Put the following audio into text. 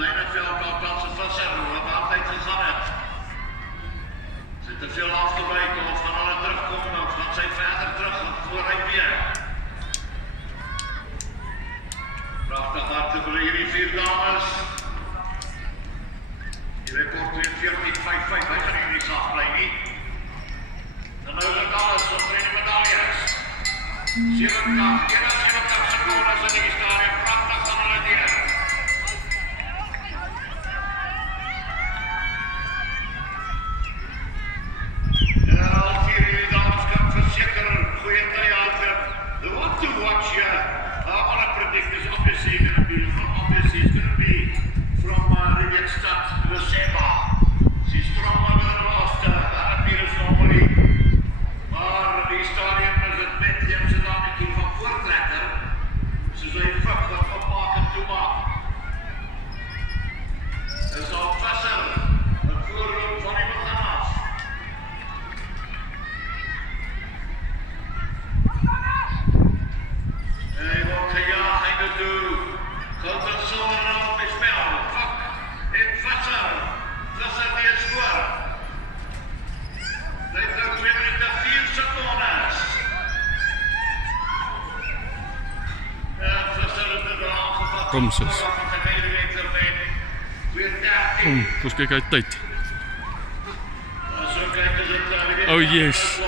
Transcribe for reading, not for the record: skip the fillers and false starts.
Deinenveld ook dat ze Visser, wat altijd gezien heeft. Zit er veel af te wijken of gaan alle terugkomen of gaan zij verder terug voor hij weer. Prachtig hard te brengen, 4 dames. Die record weer 14-5-5, wij gaan hier niet zacht blijven. En nu is het alles, zo trainen medailles. 87 seconden in die stadion, prachtig van hulle deur. Al 4 jullie dames kan verzekeren, goeie tij uit. The one to watch on a predict is obviously going to be from Rivierstad, Luceba. She's stronger than the last appearance normally. Maar die stadion is het met die Amsterdam een keer van voortrekker. Ze zijn vruchtig opmaken toe maken. Dat is al Visser, het voorbeeld van iemand anders. Hij wordt gejaagd in de doel. Gaat het zo op het spel. Fuck, in Visser. Visser weer scoren. Dit is 2 minuten 4 secondes. Kom sis. Kom, ons kyk uit tyd. Oh yes.